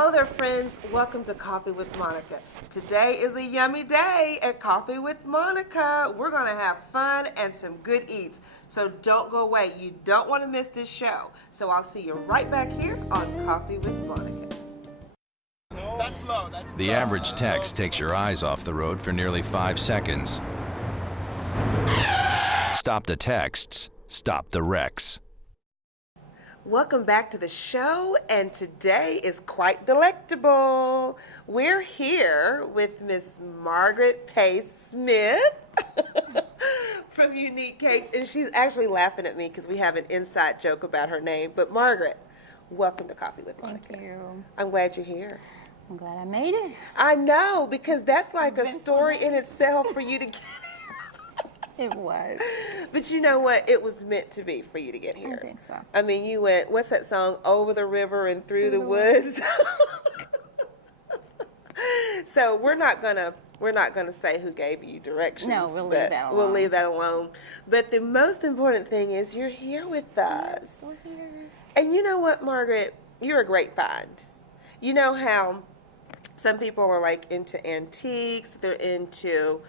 Hello there, friends. Welcome to Coffee with Monica. Today is a yummy day at Coffee with Monica. We're going to have fun and some good eats. So don't go away. You don't want to miss this show. So I'll see you right back here on Coffee with Monica. That's low. The average text takes your eyes off the road for nearly 5 seconds. Stop the texts. Stop the wrecks. Welcome back to the show, and today is quite delectable. We're here with Miss Margaret Pace Smith from Unique Cakes, and she's actually laughing at me because we have an inside joke about her name. But Margaret, welcome to Coffee with Monica. Thank you. I'm glad you're here. I'm glad I made it. I know, because that's like a story in itself for you to get. It was. But you know what? It was meant to be for you to get here. I think so. I mean, you went, what's that song? Over the river and through the woods. So we're not gonna say who gave you directions. No, we'll leave that alone. We'll leave that alone. But the most important thing is you're here with us. Yes, we're here. And you know what, Margaret? You're a great find. You know how some people are like into antiques, they're into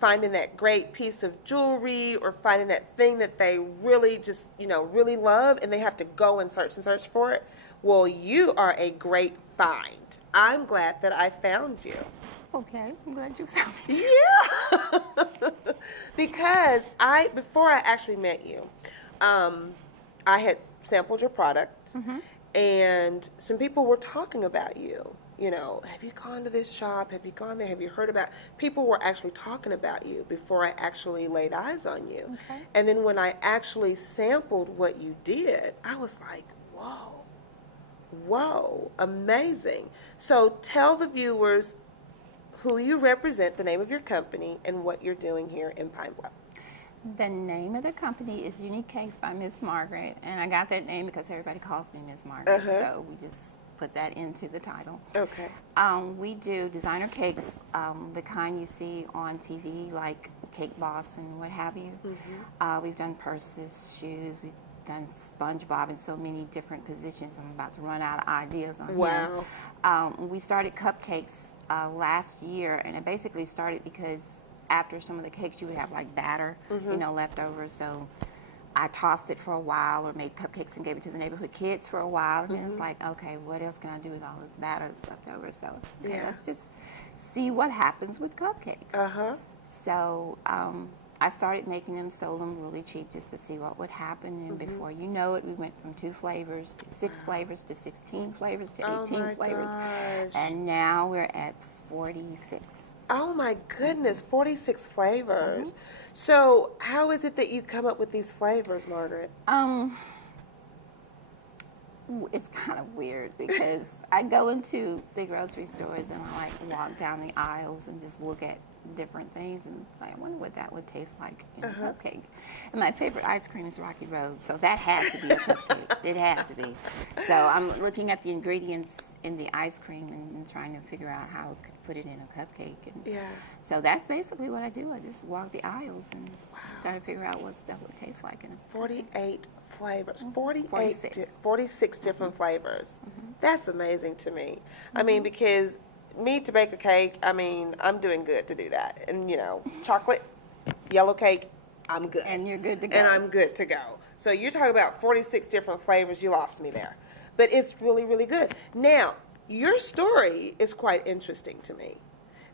finding that great piece of jewelry or finding that thing that they really just, really love, and they have to go and search for it. Well, you are a great find. I'm glad that I found you. Okay, I'm glad you found me. Yeah. Because before I actually met you, I had sampled your product, and some people were talking about you. Have you gone to this shop? Have you gone there? Have you heard about? People were actually talking about you before I actually laid eyes on you. Okay. And then when I actually sampled what you did, I was like, whoa, amazing. So tell the viewers who you represent, the name of your company, and what you're doing here in Pine Bluff. The name of the company is Unique Cakes by Miss Margaret, and I got that name because everybody calls me Miss Margaret, so we just put that into the title. Okay. We do designer cakes, the kind you see on TV, like Cake Boss and what have you. We've done purses, shoes, we've done SpongeBob in so many different positions. I'm about to run out of ideas on him. We started cupcakes last year, and it basically started because after some of the cakes you would have like batter, left over. So I tossed it for a while, or made cupcakes and gave it to the neighborhood kids for a while. And then it's like, okay, what else can I do with all this batter that's left over? So okay, let's just see what happens with cupcakes. So I started making them, sold them really cheap just to see what would happen. And before you know it, we went from 2 flavors to 6 flavors to 16 flavors to 18 flavors. Gosh. And now we're at 46. Oh my goodness, 46 flavors. So how is it that you come up with these flavors, Margaret? It's kind of weird because I go into the grocery stores and I walk down the aisles and just look at different things and say, I wonder what that would taste like in a cupcake. And my favorite ice cream is Rocky Road, so that had to be a cupcake. It had to be. So I'm looking at the ingredients in the ice cream and trying to figure out how I could put it in a cupcake. And so that's basically what I do. I just walk the aisles and try to figure out what stuff would taste like in a 48 flavors. 46 different flavors. That's amazing to me. I mean, because me to bake a cake, I mean, I'm doing good to do that. And, chocolate, yellow cake, I'm good. And you're good to go. And I'm good to go. So you're talking about 46 different flavors. You lost me there. But it's really, really good. Now, your story is quite interesting to me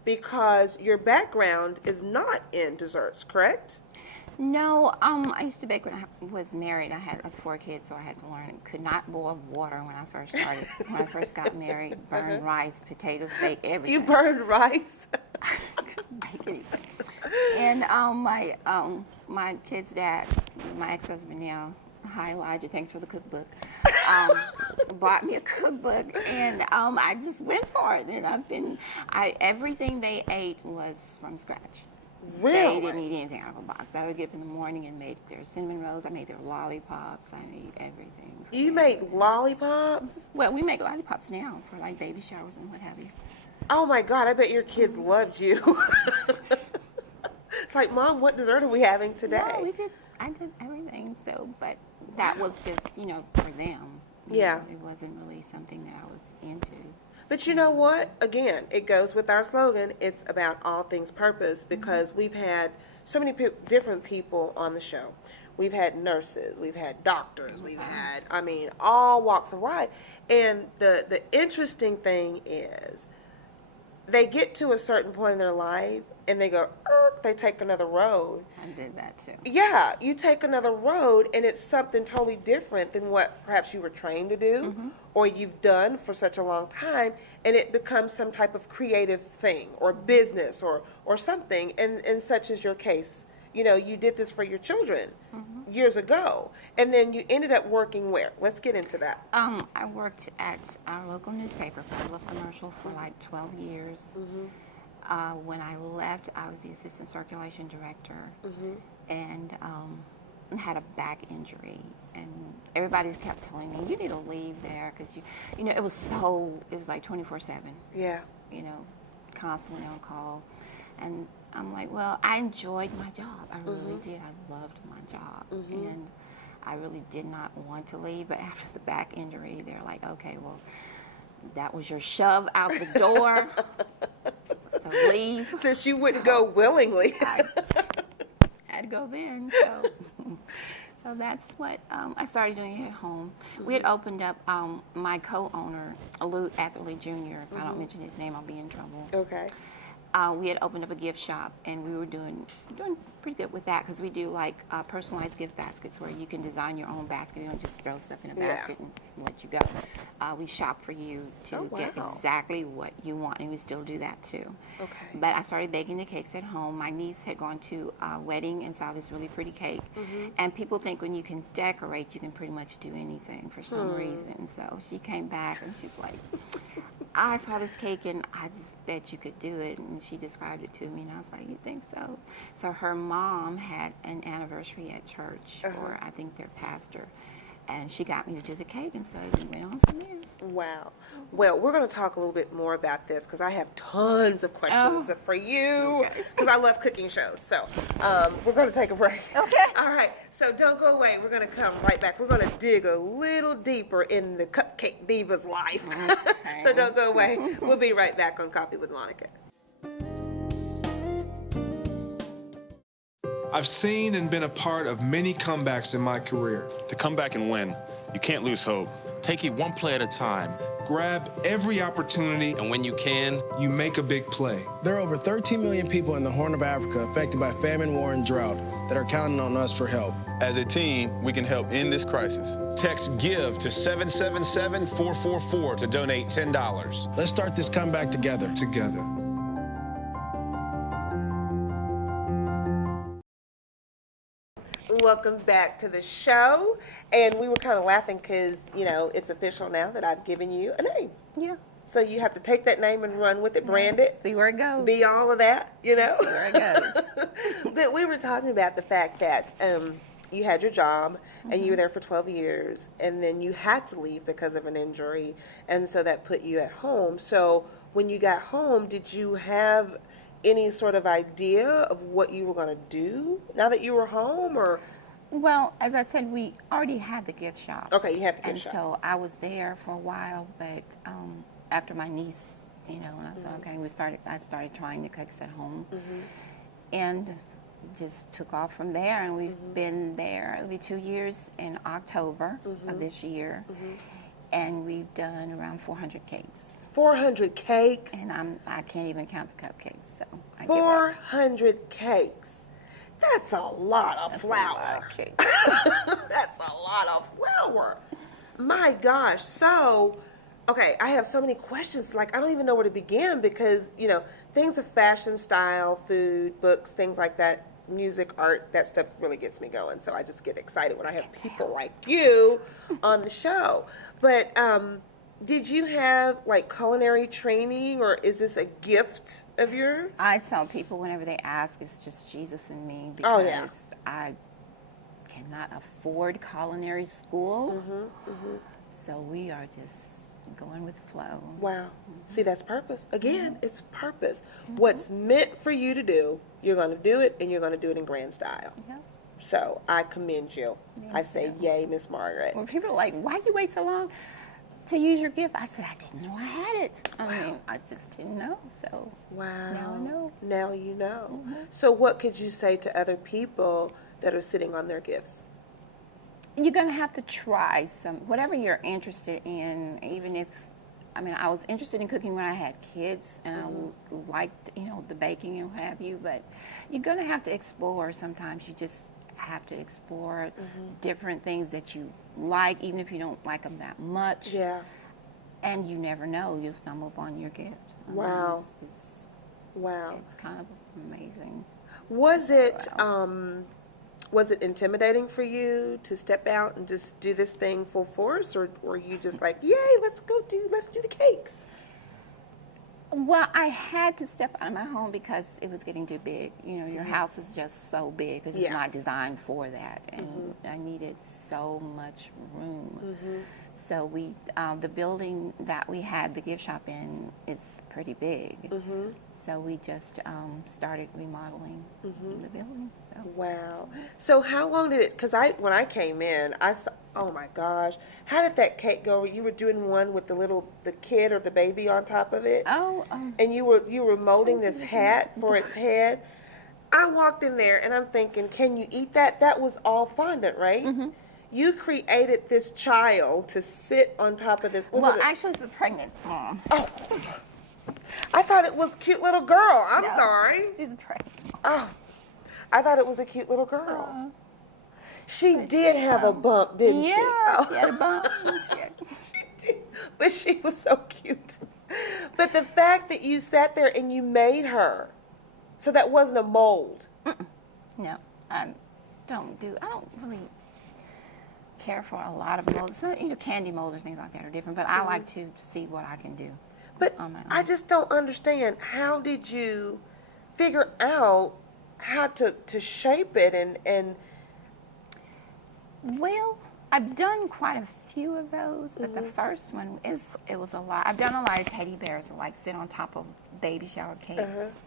because your background is not in desserts, correct? No, I used to bake when I was married. I had 4 kids, so I had to learn. Could not boil water when I first started. When I first got married, burned rice, potatoes, bake everything. You burned rice? I couldn't bake anything. And my kid's dad, my ex-husband now, hi Elijah, thanks for the cookbook, bought me a cookbook, and I just went for it. And everything they ate was from scratch. Really? They didn't eat anything out of a box. I would get up in the morning and make their cinnamon rolls. I made their lollipops. I made everything. You made lollipops? Well, we make lollipops now for like baby showers and what have you. Oh my God, I bet your kids loved you. It's like, Mom, what dessert are we having today? No, I did everything. So, but that was just, for them. Yeah. It wasn't really something that I was into. But you know what? Again, it goes with our slogan, it's about all things purpose, because we've had so many different people on the show. We've had nurses, we've had doctors, we've had, I mean, all walks of life. And the interesting thing is, they get to a certain point in their life and they go, they take another road. I did that too. Yeah, you take another road and it's something totally different than what perhaps you were trained to do or you've done for such a long time, and it becomes some type of creative thing or business or something, and such is your case. You know, you did this for your children years ago, and then you ended up working where? Let's get into that. I worked at our local newspaper, Federal Commercial, for like 12 years. When I left, I was the assistant circulation director, and had a back injury. And everybody kept telling me, you need to leave there, because you know, it was like 24/7. Yeah. You know, constantly on call. And I'm like, well, I enjoyed my job. I really did. I loved my job. And I really did not want to leave. But after the back injury, they're like, okay, well, that was your shove out the door. So leave. Since you wouldn't go willingly. I had to go then. So that's what I started doing at home. We had opened up, my co-owner, Lou Atherley Jr., if I don't mention his name, I'll be in trouble. Okay. We had opened up a gift shop, and we were doing pretty good with that, because we do like personalized gift baskets where you can design your own basket. You don't just throw stuff in a basket and let you go. We shop for you to get exactly what you want, and we still do that too. Okay. But I started baking the cakes at home. My niece had gone to a wedding and saw this really pretty cake. And people think when you can decorate, you can pretty much do anything for some reason. So she came back and she's like, I saw this cake and I just bet you could do it. And she described it to me, and I was like, you think so? So her mom had an anniversary at church for, I think, their pastor. And she got me to do the cake, and so we went on from there. Wow. Well, we're going to talk a little bit more about this, because I have tons of questions for you, because I love cooking shows. So we're going to take a break. Okay. All right. So don't go away. We're going to come right back. We're going to dig a little deeper in the Cupcake Diva's life. Okay. So don't go away. We'll be right back on Coffee with Monica. I've seen and been a part of many comebacks in my career. To come back and win, you can't lose hope. Take it one play at a time. Grab every opportunity, And when you can, you make a big play. There are over 13 million people in the Horn of Africa affected by famine, war, and drought that are counting on us for help. As a team, we can help end this crisis. Text GIVE to 777-444 to donate $10. Let's start this comeback together. Together. Welcome back to the show. And we were kind of laughing because, you know, it's official now that I've given you a name. Yeah. So you have to take that name and run with it, brand it, See where it goes. be all of that, you know? See where it goes. But we were talking about the fact that you had your job and you were there for 12 years, and then you had to leave because of an injury, and so that put you at home. So when you got home, did you have any sort of idea of what you were going to do now that you were home, or? Well, as I said, we already had the gift shop. Okay, you had the gift and shop. so I was there for a while, but after my niece, you know, and I said, okay, I started trying the cakes at home, and just took off from there, and we've been there. It'll be 2 years in October of this year, and we've done around 400 cakes. 400 cakes? And I can't even count the cupcakes, so I give up. 400 cakes. That's a lot of That's a flour. lot of cake. That's a lot of flour. My gosh. So, okay, I have so many questions. Like, I don't even know where to begin because, you know, things of fashion, style, food, books, things like that, music, art, that stuff really gets me going. So I just get excited when I have people like you on the show. But did you have, like, culinary training, or is this a gift of yours? I tell people whenever they ask, it's just Jesus and me, Oh, because yeah. I cannot afford culinary school. So we are just going with the flow. Wow. See, that's purpose. Again, it's purpose. What's meant for you to do, you're going to do it, and you're going to do it in grand style. Yeah. So I commend you. I say, yay, Miss Margaret. When people are like, why you wait so long to use your gift? I said, I didn't know I had it. I mean, I just didn't know. So Wow. now I know. Now you know. So what could you say to other people that are sitting on their gifts? You're going to have to try whatever you're interested in, even if, I mean, I was interested in cooking when I had kids, and I liked, the baking and what have you, but you're going to have to explore. Sometimes you just have to explore different things that you like, even if you don't like them that much. Yeah. And you never know, you'll stumble upon your gift. I mean, Wow. Wow. It's kind of amazing. Was it intimidating for you to step out and just do this thing full force, or were you just like, yay, let's do the cakes? Well, I had to step out of my home because it was getting too big. Your house is just so big because it's not designed for that, and I needed so much room. So the building that we had the gift shop in, it's pretty big. So we just started remodeling the building. So. Wow. So how long did it, because when I came in, I saw, oh my gosh, how did that cake go? You were doing one with the kid or the baby on top of it? Oh. And you were molding this hat for its head. I walked in there and I'm thinking, can you eat that? That was all fondant, right? You created this child to sit on top of this. Actually, it's a pregnant mom. Oh, I thought it was a cute little girl. I'm No, sorry. She's pregnant. Oh, I thought it was a cute little girl. She did have a bump, didn't she? Yeah, she had a bump. She did. But she was so cute. But the fact that you sat there and you made her, so that wasn't a mold. No, I don't really care for a lot of molds. Candy molds or things like that are different, but I like to see what I can do. But I just don't understand, how did you figure out how to shape it and Well, I've done quite a few of those, but the first one it was a lot. I've done a lot of teddy bears that sit on top of baby shower cakes.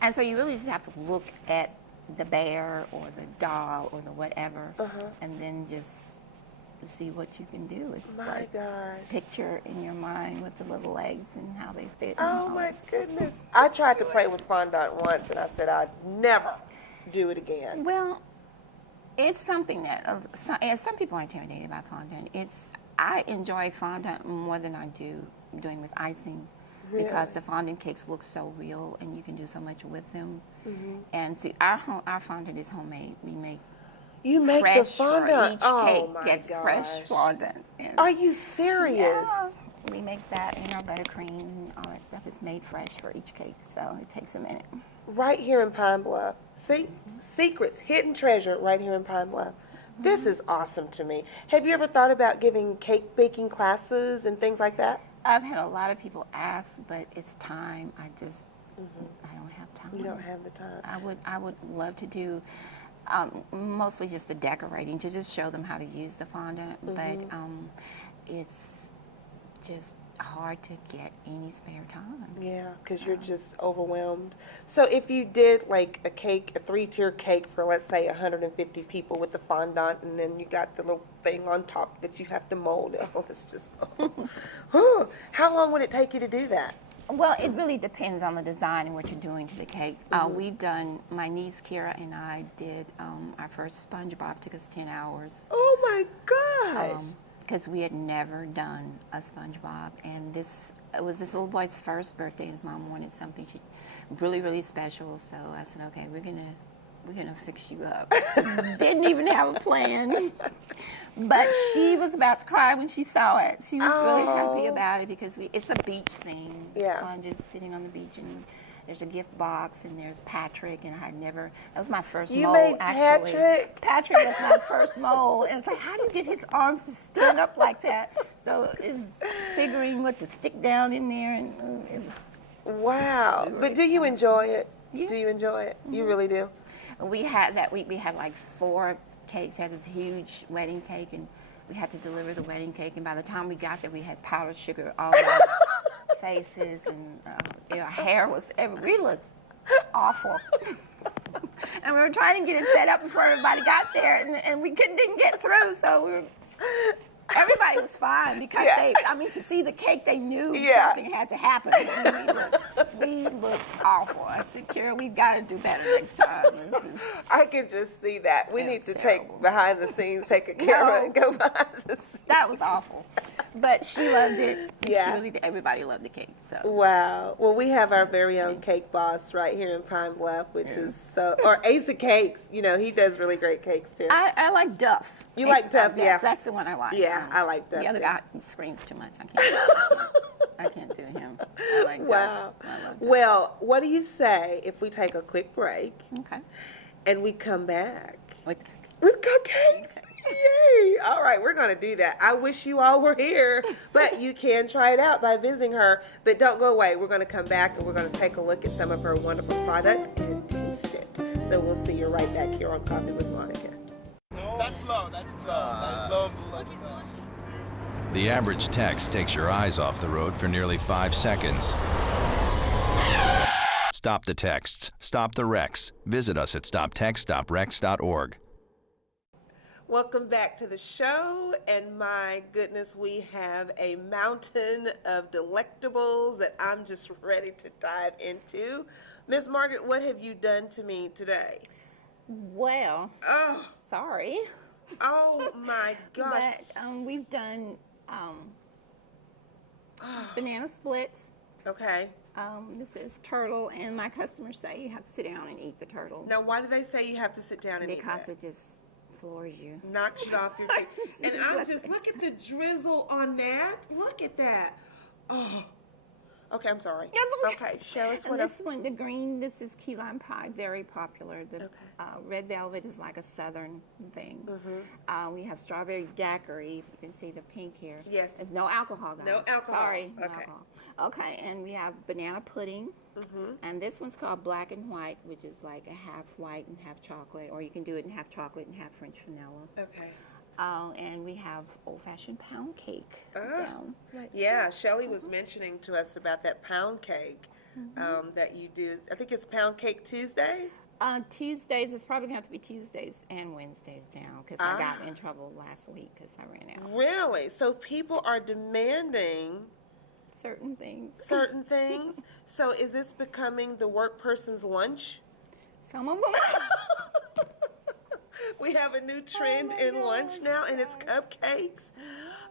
And so you really just have to look at the bear or the doll or the whatever and then just see what you can do. It's my gosh. Picture in your mind with the little legs and how they fit. Oh my goodness. I tried to play with fondant once and I said I'd never do it again. Well, it's something that some people are intimidated by fondant. I enjoy fondant more than I do doing with icing, because the fondant cakes look so real and you can do so much with them. And see, our fondant is homemade. We make You make the fresh fondant. for each cake Oh my gets gosh. fresh fondant. And Are you serious? yeah, we make that, and our buttercream and all that stuff is made fresh for each cake, so it takes a minute. Right here in Pine Bluff. See? Secrets, hidden treasure right here in Pine Bluff. This is awesome to me. Have you ever thought about giving cake baking classes and things like that? I've had a lot of people ask, but it's time. I don't have time. You don't have the time. I would love to do mostly just the decorating, to just show them how to use the fondant, but it's just hard to get any spare time. Yeah, because you're just overwhelmed. So if you did like a 3-tier cake for, let's say, 150 people with the fondant, and then you got the little thing on top that you have to mold. Oh, it's just, how long would it take you to do that? Well, it really depends on the design and what you're doing to the cake. We've done, my niece Kira and I did our first SpongeBob. Took us 10 hours. Oh my gosh. Because we had never done a SpongeBob, and it was this little boy's first birthday. His mom wanted something really, really special, so I said, okay, we're gonna fix you up. Didn't even have a plan, but she was about to cry when she saw it. She was really happy about it because it's a beach scene. Yeah. Sponges sitting on the beach, and there's a gift box, and there's Patrick, and that was my first You mold, made actually. Patrick? Patrick was my first mold. And it's like, how do you get his arms to stand up like that? So it's figuring what to stick down in there, and it was... Wow. Really But do you enjoy it? Yeah. Do you enjoy it? You really do? We had that week, we had like 4 cakes. We had this huge wedding cake, and we had to deliver the wedding cake, and by the time we got there, we had powdered sugar all over our faces, and our hair was everywhere. We looked awful. And we were trying to get it set up before everybody got there, and we didn't get through, so everybody was fine because to see the cake, they knew something had to happen. And we looked awful. I said, Kira, we've got to do better next time. I can just see that. We need to terrible. take behind the scenes, take a camera and go behind the scenes. That was awful. But she loved it. Yeah. She really did. Everybody loved the cake. So. Wow. Well, we have our very own cake boss right here in Pine Bluff, which is or Ace of Cakes. You know, he does really great cakes too. I like Duff. You like Duff, yes, yeah. that's the one I like. Yeah, I like Duff. The other too. guy, he screams too much. I can't do him. I like Duff. Wow. I love Duff. Well, what do you say if we take a quick break Okay. and we come back With cupcakes? Yay! All right, we're going to do that. I wish you all were here, but you can try it out by visiting her. But don't go away. We're going to come back and we're going to take a look at some of her wonderful product and taste it. So we'll see you right back here on Coffee with Monica. That's low. That's low. The average text takes your eyes off the road for nearly 5 seconds. Stop the texts. Stop the wrecks. Visit us at stoptextstoprex.org. Welcome back to the show, and my goodness, we have a mountain of delectables that I'm just ready to dive into. Miss Margaret, what have you done to me today? Well, sorry. Oh my gosh. But we've done banana split. Okay. This is turtle, and my customers say you have to sit down and eat the turtle. Now, why do they say you have to sit down and eat Because that? it just floors you. Knocks you off your feet. And I'm just, look at the drizzle on that. Look at that. Oh. Okay, I'm sorry. Okay, show us And what this else. one, the green, this is key lime pie, very popular. The red velvet is like a southern thing. We have strawberry daiquiri. You can see the pink here. Yes. And no alcohol, guys. No alcohol. Sorry. No Okay. alcohol. Okay, and we have banana pudding. And this one's called black and white, which is like a half white and half chocolate, or you can do it in half chocolate and half French vanilla. Okay. And we have old-fashioned pound cake down. Right. Yeah, Shelly was mentioning to us about that pound cake that you do. I think it's Pound Cake Tuesdays. Tuesdays, it's probably going to have to be Tuesdays and Wednesdays now because I got in trouble last week because I ran out. Really? So people are demanding Certain things. certain things. So is this becoming the work person's lunch? Some of them. We have a new trend in lunch gosh, now, and it's cupcakes.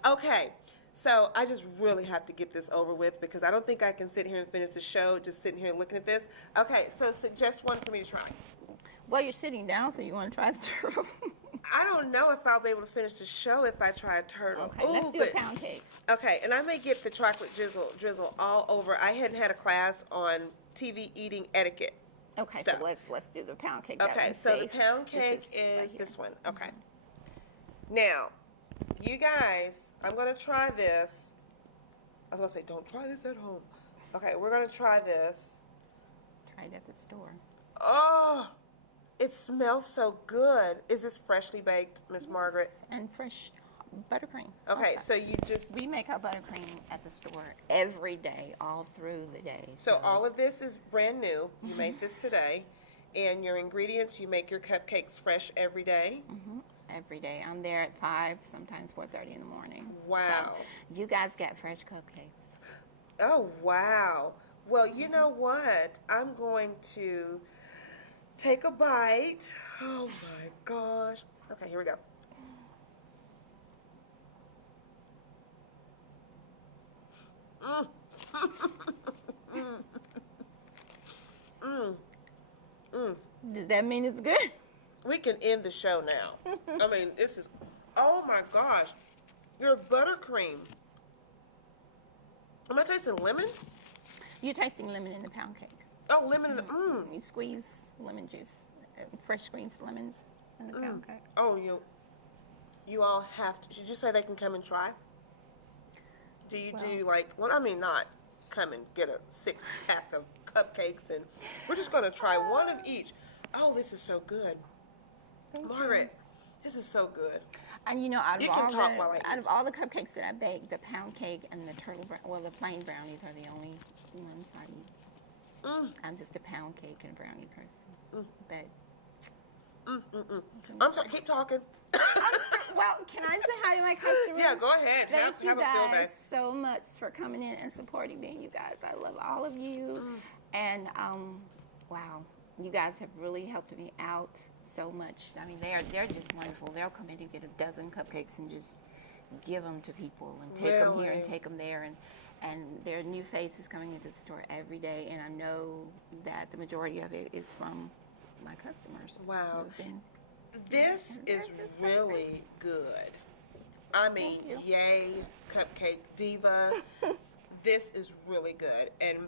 Okay, so I just really have to get this over with because I don't think I can sit here and finish the show just sitting here looking at this. Okay, so suggest one for me to try. Well, you're sitting down, so you want to try the turtle. I don't know if I'll be able to finish the show if I try a turtle. Okay, let's do a pound cake. Okay, and I may get the chocolate drizzle all over. I hadn't had a class on TV eating etiquette. Okay, stuff. so let's do the pound cake. Okay, so the pound cake is right this one. Okay. Now, you guys, I'm going to try this. I was going to say, don't try this at home. Okay, we're going to try this. Try it at the store. Oh, it smells so good. Is this freshly baked, Miss Margaret? And fresh buttercream. Okay, Also. so you just... We make our buttercream at the store every day, all through the day. So all of this is brand new. You made this today. And your ingredients, you make your cupcakes fresh every day. Every day. I'm there at 5, sometimes 4:30 in the morning. Wow. So you guys get fresh cupcakes. Oh, wow. Well, you know what? I'm going to take a bite. Oh, my gosh. Okay, here we go. Does that mean it's good? We can end the show now. I mean, this is, oh my gosh. Your buttercream. Am I tasting lemon? You're tasting lemon in the pound cake. Oh, lemon in the, You squeeze lemon juice, fresh squeezed lemons in the pound cake. Oh, you all have to, did you say they can come and try? Do you do like, well, I mean, not come and get a 6-pack of cupcakes and we're just going to try one of each. Oh, this is so good. Margaret, this is so good. And you know, out You of, can all talk the, while I eat. out of all the cupcakes that I bake, the pound cake and the turtle, well, the plain brownies are the only ones I eat. I'm just a pound cake and brownie person. But I'm sorry, keep talking. Well, can I say hi to my customers? Yeah, go ahead. Thank have you a field day. guys so much for coming in and supporting me, you guys. I love all of you. And wow, you guys have really helped me out so much. I mean, they're just wonderful. They'll come in and get a dozen cupcakes and just give them to people and take them here and take them there. And there are new faces coming into the store every day, and I know that the majority of it is from my customers. Wow. who've been- This Yeah, is they're just so really good. I mean, you. yay, Cupcake Diva. This is really good. And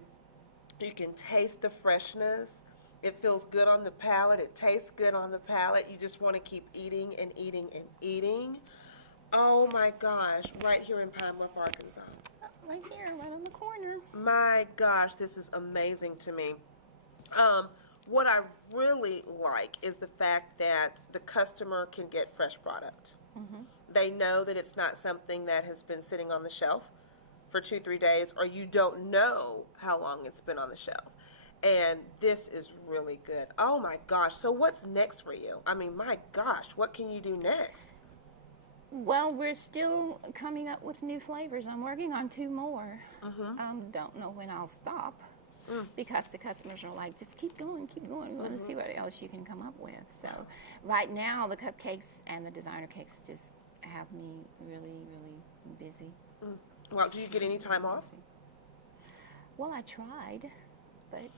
you can taste the freshness. It feels good on the palate. It tastes good on the palate. You just want to keep eating and eating and eating. Oh my gosh, right here in Pine Bluff, Arkansas. Right here, right on the corner. My gosh, this is amazing to me. What I really like is the fact that the customer can get fresh product. They know that it's not something that has been sitting on the shelf for 2-3 days, or you don't know how long it's been on the shelf. And this is really good. Oh my gosh, so what's next for you? I mean, my gosh, what can you do next? Well, we're still coming up with new flavors. I'm working on 2 more. Don't know when I'll stop because the customers are like, just keep going, keep going. We want to see what else you can come up with. So right now, the cupcakes and the designer cakes just have me really, really busy. Well, do you get any time off? Well, I tried, but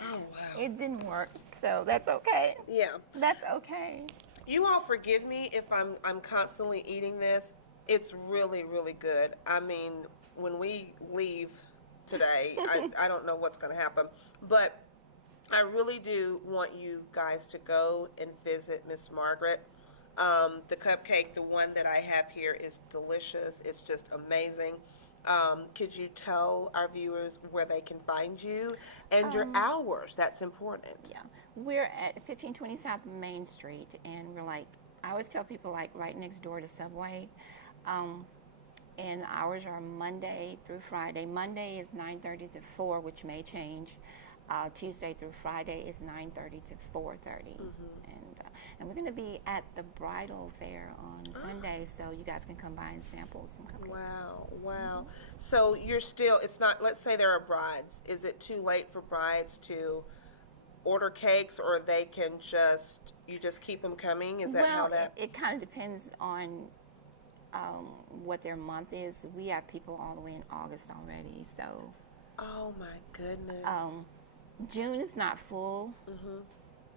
Oh, wow. it didn't work. So that's okay. Yeah. That's okay. You all forgive me if I'm constantly eating this. It's really, really good. I mean, when we leave today, I don't know what's going to happen. But I really do want you guys to go and visit Miss Margaret. The cupcake, the one that I have here, is delicious. It's just amazing. Could you tell our viewers where they can find you and your hours? That's important. Yeah, we're at 1520 South Main Street, and we're like, I always tell people, like, right next door to Subway. And hours are Monday through Friday. Monday is 9:30 to 4, which may change. Tuesday through Friday is 9:30 to 4:30. And we're going to be at the bridal fair on Sunday, so you guys can come by and sample some cupcakes. Wow, wow. So you're still, it's not, let's say there are brides. Is it too late for brides to order cakes, or they can you just keep them coming? Is that how that? It kind of depends on what their month is. We have people all the way in August already, so. Oh my goodness. June is not full,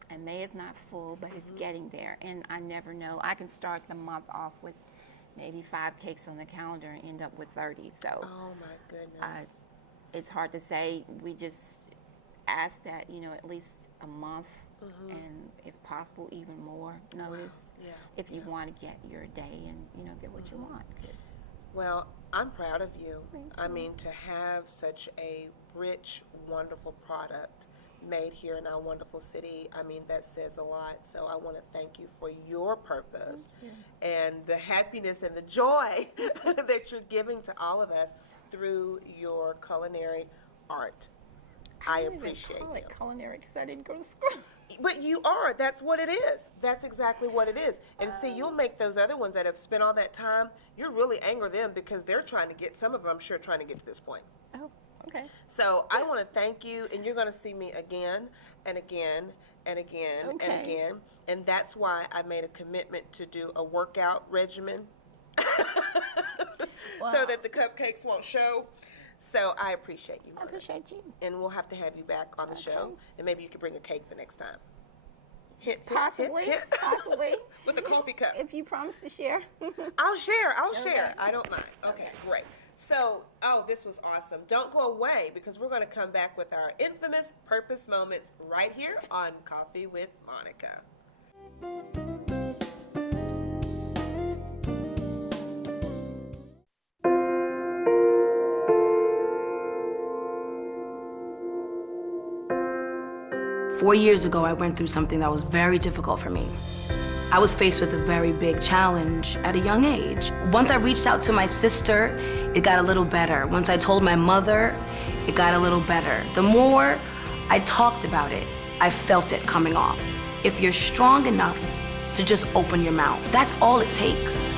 and May is not full, but it's getting there. And I never know. I can start the month off with maybe 5 cakes on the calendar and end up with 30. So Oh my goodness. it's hard to say. We just ask that, at least a month, and if possible, even more notice. Yeah, if you want to get your day and, get what you want. 'Cause Well, I'm proud of you. Thank I mean, to have such a rich, wonderful product made here in our wonderful city, I mean, that says a lot. So I want to thank you for your purpose and the happiness and the joy that you're giving to all of us through your culinary art. I appreciate I call it you. culinary because I didn't go to school. But you are. That's what it is. That's exactly what it is. And see, you'll make those other ones that have spent all that time, you'll really anger them because they're trying to get, some of them I'm sure trying to get to this point. Oh, okay. So I want to thank you, and you're going to see me again and again and again and Okay. again. And that's why I made a commitment to do a workout regimen so that the cupcakes won't show. So I appreciate you, I Margaret. appreciate you. And we'll have to have you back on the show, and maybe you could bring a cake the next time. Hit, Possibly, possibly. With a coffee cup. If you promise to share. I'll share. Okay. I don't mind. Okay, great. So, this was awesome. Don't go away, because we're going to come back with our infamous purpose moments right here on Coffee with Monica. 4 years ago, I went through something that was very difficult for me. I was faced with a very big challenge at a young age. Once I reached out to my sister, it got a little better. Once I told my mother, it got a little better. The more I talked about it, I felt it coming off. if you're strong enough to just open your mouth. That's all it takes.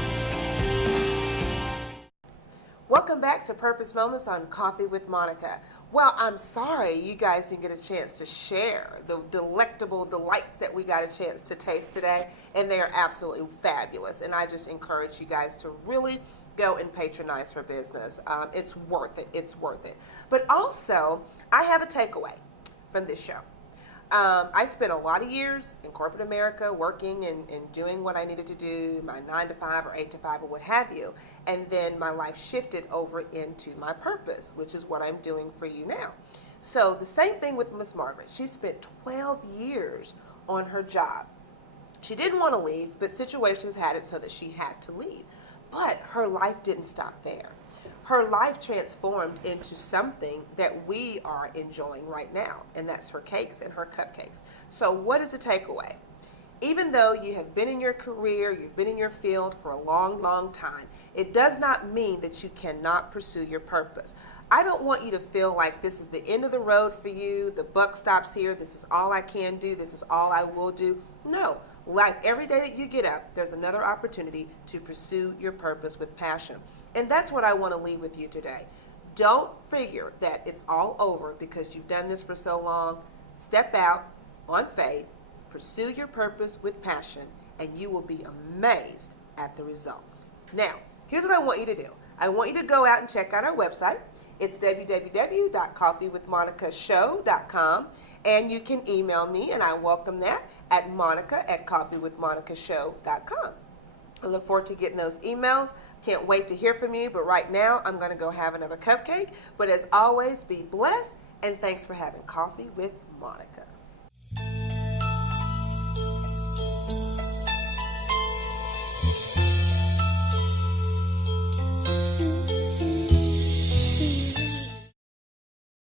Welcome back to Purpose Moments on Coffee with Monica. Well, I'm sorry you guys didn't get a chance to share the delectable delights that we got a chance to taste today, and they are absolutely fabulous. And I just encourage you guys to really go and patronize her business. It's worth it. It's worth it. But also, I have a takeaway from this show. I spent a lot of years in corporate America working and doing what I needed to do, my 9 to 5 or 8 to 5 or what have you. And then my life shifted over into my purpose, which is what I'm doing for you now. So the same thing with Miss Margaret. She spent 12 years on her job. She didn't want to leave, but situations had it so that she had to leave. But her life didn't stop there. Her life transformed into something that we are enjoying right now, and that's her cakes and her cupcakes. So what is the takeaway? Even though you have been in your career, you've been in your field for a long, long time, it does not mean that you cannot pursue your purpose. I don't want you to feel like this is the end of the road for you, the buck stops here, this is all I can do, this is all I will do. No, like every day that you get up, there's another opportunity to pursue your purpose with passion. And that's what I want to leave with you today. Don't figure that it's all over because you've done this for so long. Step out on faith, pursue your purpose with passion, and you will be amazed at the results. Now, here's what I want you to do. I want you to go out and check out our website. It's www.coffeewithmonicashow.com, and you can email me, and I welcome that, at monica@coffeewithmonicashow.com. I look forward to getting those emails. Can't wait to hear from you, but right now I'm going to go have another cupcake. But as always, be blessed, and thanks for having Coffee with Monica.